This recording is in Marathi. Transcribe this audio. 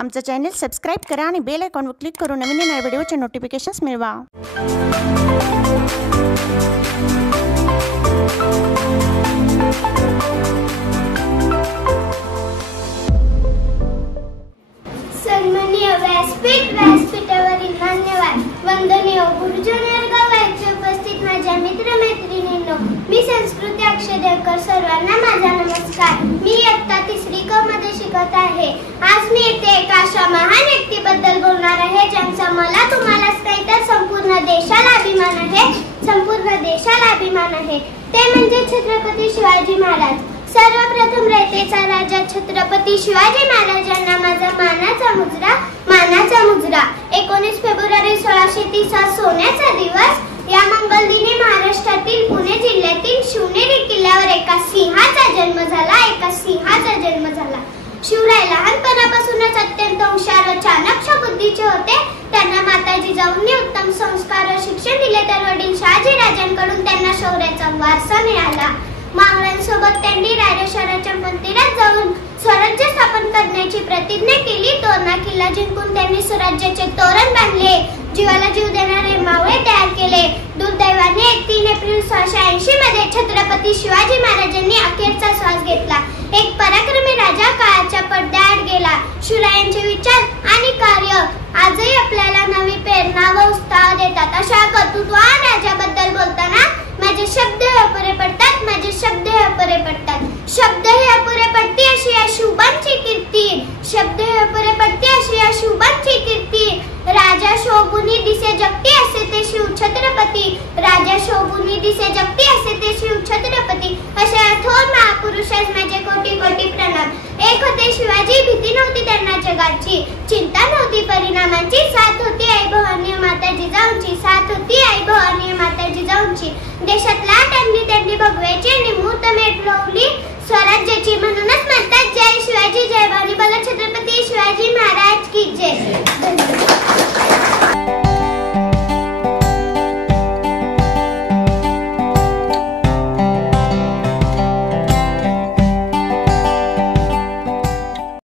आमचं चॅनल सबस्क्राइब करा आणि बेल आयकॉनवर क्लिक करून नवीन नवीन व्हिडिओचे नोटिफिकेशन्स मिळवा। सन्माननीय व्यासपीठावरील मान्यवर वंदनीय गुरुजन वर्गावरचे उपस्थित माझ्या मित्रमैत्रिणींनो, मी संस्कृती अक्षय देवकर, सर्वांना माझा नमस्कार। मी इयत्ता 3री क मध्ये शिकत आहे। आज मी येथे एका अशा महान व्यक्तीबद्दल बोलणार आहे ज्यांचा मला तुम्हालाच काही तर संपूर्ण देशाला अभिमान आहे, संपूर्ण देशाला अभिमान आहे। ते म्हणजे छत्रपती शिवाजी महाराज। सर्वप्रथम रयतेचा राजा छत्रपती शिवाजी महाराजांना माझा मानाचा मुजरा। 19 फेब्रुवारी 1630 सोन्याचा दिवस। या मंगल दिनी महाराष्ट्रातील पुणे जिल्ह्यातील शिवनेरी किल्ल्यावर एका सिंहाचा जन्म झाला। शिवराय लहानपणापासूनच अत्यंत हुशार व चाणक्य बुद्धीचे होते। त्यांना माता जिजाऊंनी उत्तम संस्कार व शिक्षण दिले, तर वडील शहाजी राजांकडून त्यांना शौर्याचा वारसा मिळाला। मावळ्यांसोबत त्यांनी रायरेश्वराच्या मंदिरात जाऊन स्वराज्य स्थापन करण्याची प्रतिज्ञा केली। तोरणा किल्ला जिंकून त्यांनी स्वराज्याचे तोरण बांधले, जीवाला जीव देणारे मावळे तयार केले। दुर्दैवाने 3 एप्रिल 1680 मध्ये छत्रपती शिवाजी महाराजांनी अखेरचा श्वास घेतला। एक पराक्रमी राजा काळाच्या पडद्याआड गेला। शिवरायांचे विचार आणि कार्य आजही आपल्याला नवी प्रेरणा व उत्साह देतात। अशा कर्तृत्ववान राजाबद्दल बोलताना माझे शब्द अपुरे पडतात। शब्द हे अपुरे पडते अशी या शुभांची कीर्ती। राजा शोभुनी दिसे जगती असे ते शिव छत्रपती। अशा थोर महापुरुषास माझे कोटी प्रणाम। एक होते शिवाजी, भीती नव्हती त्यांना जगाची, चिंता नव्हती परिणामांची, साथ होती आई भवानी माता जिजाऊंची। देशात लाट आणली त्यांनी भगव्याची आणि मुहूर्तमेढ रोवली स्वराज्याची। म्हणूनच म्हणतात, जय शिवाजी जय भवानी, बोला छत्रपती शिवाजी महाराज की जय।